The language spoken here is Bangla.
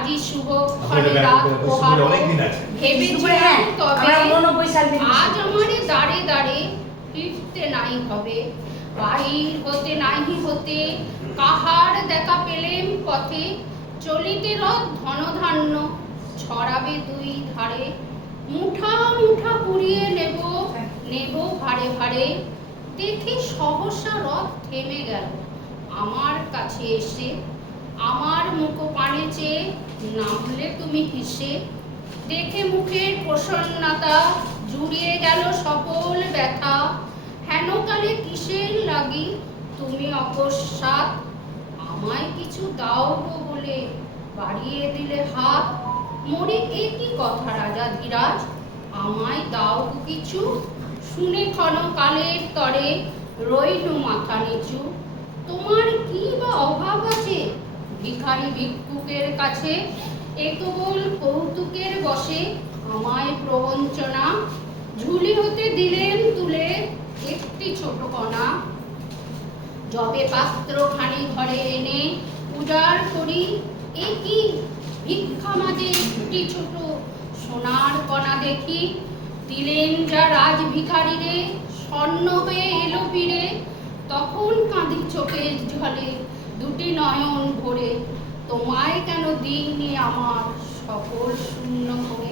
আজি শুভ। ভেবেছিলাম হ্যাঁ, তবে আজ আমারে দাঁড়ে দাঁড়ে ফিরতে নাই হবে। বাহির হতে নাহি হতে কাহার দেখা পেলেম পথে চলিতে রথ ধনধান্য ছড়াবে দুই ধারে। মুঠা মুঠা কুড়িয়ে নেব নেব ভারে ভারে। দেখি সহসা রথ থেমে গেল। আমার কাছে এসে আমার মুখ পানে চেয়ে নামলে তুমি হেসে দেখে মুখের প্রসন্নতা জুড়িয়ে গেল সকল ব্যথা। হেন কালে কিসের লাগি? তুমি অকস্মাৎ আমায় কিছু দাও বলে বাড়িয়ে দিলে হাত। মরে এ কি কথা রাজা ধীরাজ? আমায় দাও কিছু? শুনে ক্ষণকালের তরে রইল মাথা নিচু। তোমার ভিখারি ভিক্ষুকের কাছে এ কেবল কৌতুকের বসে আমায় প্রবঞ্চনা। ঝুলি হতে দিলেন তুলে একটি ছোট কণা। যবে পাত্র খানি ঘরে এনে উজাড় করি এ কি ভিক্ষা মাঝে একটি ছোট সোনার কণা দেখি। দিলেন যা রাজ ভিখারিরে, স্বর্ণ হয়ে এলো ফিরে, তখন কাঁদি চোখের ঝলে নয়ন ভরে তোমায় কেন দিইনি আমার সকল শূন্য করে?